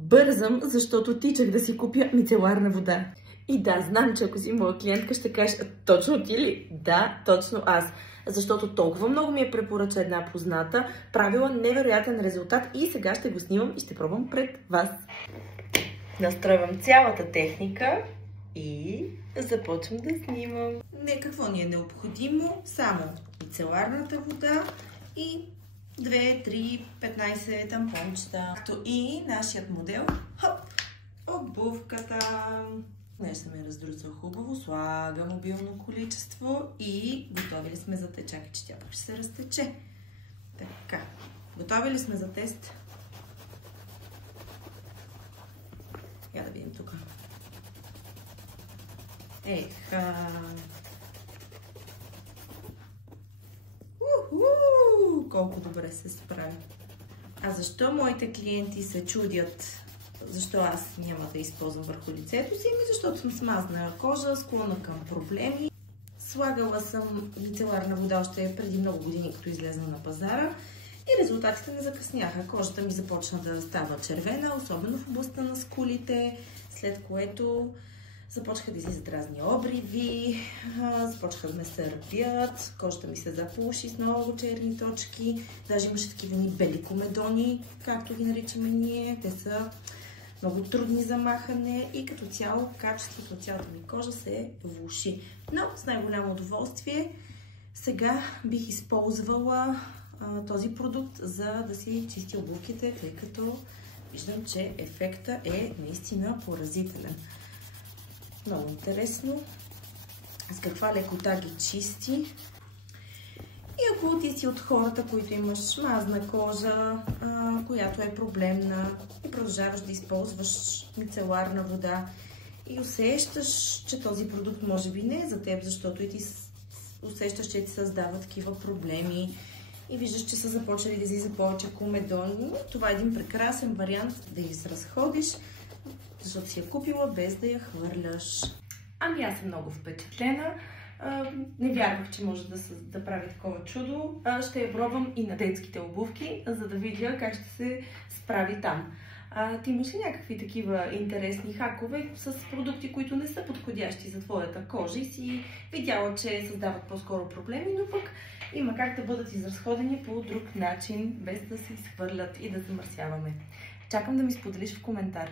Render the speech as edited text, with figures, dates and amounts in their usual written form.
Бързам, защото тичах да си купя мицеларна вода. И да, знам, че ако си моя клиентка, ще кажеш: точно ти ли? Да, точно аз. Защото толкова много ми е препоръча една позната, правила невероятен резултат и сега ще го снимам и ще пробвам пред вас. Настройвам цялата техника и започвам да снимам. Какво ни е необходимо? Само мицеларната вода и 2, 3, 15 тампончета. Както и нашият модел. Хоп! Обувката. Нещо ме раздрусва хубаво. Слагам обилно количество и готови ли сме за тест? Чакай, че тя ще се разтече. Така. Готови ли сме за тест? Я да видим тук. Еха! Колко добре се справи. А защо моите клиенти се чудят защо аз няма да използвам върху лицето си? Защото съм смазна кожа, склонна към проблеми. Слагала съм мицеларна вода още преди много години, като излезна на пазара. И резултатите не закъсняха. Кожата ми започна да става червена, особено в областта на скулите, след което започнаха да излизат разни обриви, започнаха да ме сърбят, кожата ми се запуши с много черни точки, даже имаше такива бели комедони, както ги наричаме ние. Те са много трудни за махане и като цяло качеството от цялата ми кожа се влоши. Но с най-голямо удоволствие сега бих използвала този продукт, за да си чисти обувките, тъй като виждам, че ефектът е наистина поразителен. Много интересно с каква лекота ги чисти. И ако ти си от хората, които имаш мазна кожа, която е проблемна и продължаваш да използваш мицеларна вода и усещаш, че този продукт може би не е за теб, защото и ти усещаш, че ти създава такива проблеми и виждаш, че са започнали да излиза повече комедони, това е един прекрасен вариант да изразходиш, защото си я купила без да я хвърляш. Ами аз съм много впечатлена. Не вярвах, че може да прави такова чудо. Ще я пробвам и на детските обувки, за да видя как ще се справи там. Ти имаш ли някакви такива интересни хакове с продукти, които не са подходящи за твоята кожа и си видяла, че създават по-скоро проблеми, но пък има как да бъдат изразходени по друг начин, без да се изхвърлят и да замърсяваме? Чакам да ми споделиш в коментар.